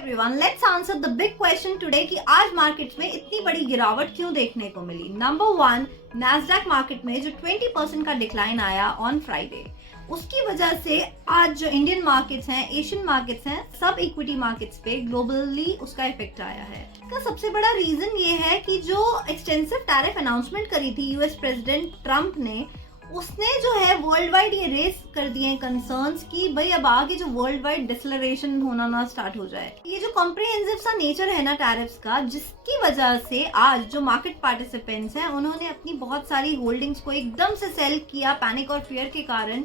Everyone, let's answer the big question today कि आज markets में इतनी बड़ी गिरावट क्यों देखने को मिली। नंबर वन, नैस्डैक मार्केट में जो 20% का डिक्लाइन आया ऑन फ्राइडे, उसकी वजह से आज जो इंडियन मार्केट्स हैं, एशियन मार्केट्स हैं, सब इक्विटी मार्केट्स पे ग्लोबली उसका इफेक्ट आया है। इसका सबसे बड़ा रीजन ये है कि जो एक्सटेंसिव टैरिफ अनाउंसमेंट करी थी यूएस प्रेसिडेंट ट्रंप ने, उसने जो है वर्ल्ड वाइड ये रेस कर दिए कंसर्न्स कि भाई अब आगे जो वर्ल्ड वाइड डिसलरेशन होना ना स्टार्ट हो जाए। ये जो कॉम्प्रिहेंसिव सा नेचर है ना टैरिफ्स का, जिसकी वजह से आज जो मार्केट पार्टिसिपेंट्स हैं उन्होंने अपनी बहुत सारी होल्डिंग्स को एकदम से सेल किया पैनिक और फियर के कारण।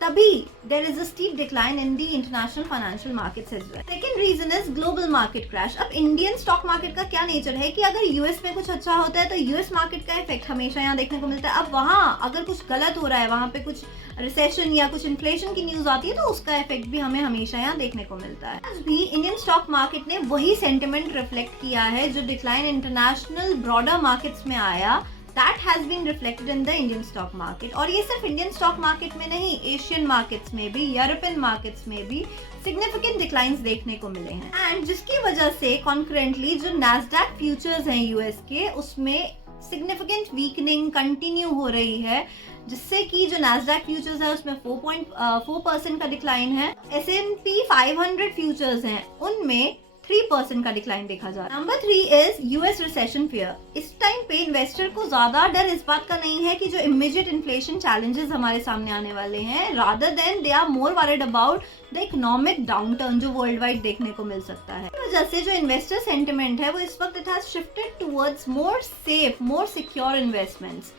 तभी there is a steep decline in the international financial markets as well. Second reason is global market crash. अब इंडियन स्टॉक मार्केट का क्या नेचर है कि अगर यूएस में कुछ अच्छा होता है तो यूएस मार्केट का इफेक्ट हमेशा यहाँ देखने को मिलता है। अब वहाँ अगर कुछ गलत हो रहा है, वहाँ पे कुछ रिसेशन या कुछ इन्फ्लेशन की न्यूज आती है तो उसका इफेक्ट भी हमें हमेशा यहाँ देखने को मिलता है। आज भी इंडियन स्टॉक मार्केट ने वही सेंटिमेंट रिफ्लेक्ट किया है जो डिक्लाइन इंटरनेशनल ब्रॉडर मार्केट्स में आया, that has been reflected in the Indian stock market। और ये सिर्फ इंडियन स्टॉक मार्केट में नहीं, एशियन मार्केट्स में भी, यूरोपियन मार्केट्स में भी सिग्निफिकेंट डिक्लाइंस देखने को मिले हैं। एंड जिसकी वजह से कॉन्करेंटली जो नैस्डैक फ्यूचर्स हैं यूएस के, उसमें सिग्निफिकेंट वीकनिंग कंटिन्यू हो रही है, जिससे कि जो नैस्डैक फ्यूचर्स है उसमें 4.4% का डिक्लाइन है। S&P 500 फ्यूचर्स हैं उनमें 3% का डिक्लाइन देखा जा रहा है। Number 3 is US recession fear. इस टाइम पे इन्वेस्टर को ज्यादा डर इस बात का नहीं है कि जो इमीडिएट इन्फ्लेशन चैलेंजेस हमारे सामने आने वाले हैं, rather than they are more worried about the economic downturn जो वर्ल्ड वाइड देखने को मिल सकता है। इस वजह से जो इन्वेस्टर सेंटिमेंट है वो इस वक्त it has shifted towards more safe, more secure investments,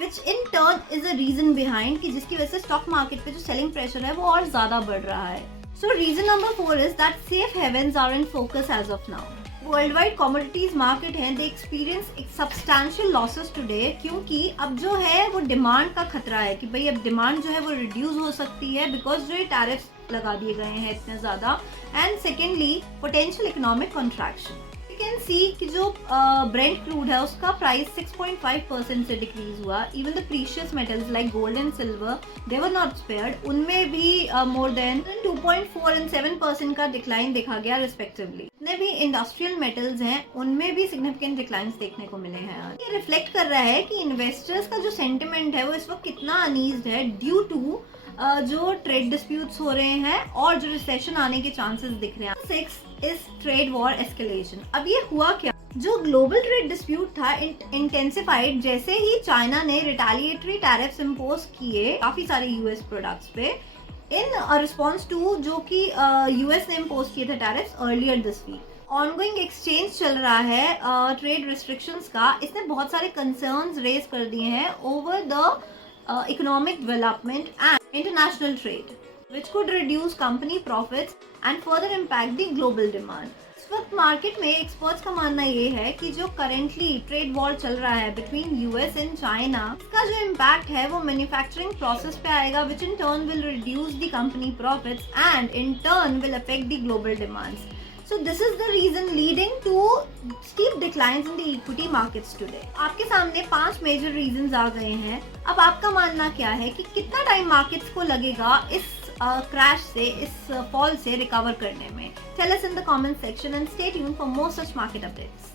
which in turn is a reason behind कि जिसकी वजह से स्टॉक मार्केट पे जो सेलिंग प्रेशर है वो और ज्यादा बढ़ रहा है। So reason number 4 is that safe havens are in focus as of now. Worldwide commodities market है, they experience substantial losses today क्योंकि अब जो है वो डिमांड का खतरा है कि भाई अब डिमांड जो है वो रिड्यूस हो सकती है बिकॉज जो ये टैरिफ्स लगा दिए गए हैं इतने ज्यादा। And secondly potential economic contraction. Can see कि जो ब्रेंट क्रूड है उसका प्राइस 6.5% से डिक्रीज हुआ। Even the precious metals like gold and silver they were not spared, उनमें भी मोर देन 2.4 एंड 7% का डिक्लाइन देखा गया रिस्पेक्टिवली। जितने भी इंडस्ट्रियल मेटल्स हैं उनमें भी सिग्निफिकेंट डिक्लाइंस देखने को मिले हैं। ये रिफ्लेक्ट कर रहा है कि इन्वेस्टर्स का जो सेंटिमेंट है वो इस वक्त कितना अनईज्ड है ड्यू टू जो ट्रेड डिस्प्यूट्स हो रहे हैं और जो रिसेशन आने के चांसेस दिख रहे हैं। 6 इज ट्रेड वॉर एस्केलेशन। अब ये हुआ क्या, जो ग्लोबल ट्रेड डिस्प्यूट था इंटेंसिफाइड जैसे ही चाइना ने रिटेलिएटरी टैरिफ्स इंपोज किए काफी सारे यूएस प्रोडक्ट्स पे इन रिस्पॉन्स टू जो कि यूएस ने इंपोज किए थे tariffs earlier this week. Ongoing exchange चल रहा है ट्रेड रिस्ट्रिक्शंस का, इसने बहुत सारे कंसर्न्स रेज कर दिए हैं over the economic development and international trade, which could reduce company profits and further impact the global demand. इस वक्त मार्केट में एक्सपर्ट्स का मानना ये है कि जो करेंटली ट्रेड वॉर चल रहा है बिटवीन यूएस एंड चाइना, इसका जो इम्पैक्ट है वो मैन्युफैक्चरिंग प्रोसेस पे आएगा, which in turn will reduce the company profits and in turn will affect the global demands. So this is the reason leading to steep declines in the equity markets today. आपके सामने 5 major reasons आ गए हैं। अब आपका मानना क्या है कि कितना टाइम मार्केट्स को लगेगा इस क्रैश से, इस फॉल से रिकवर करने में? Tell us in the comment section and stay tuned for more such market updates.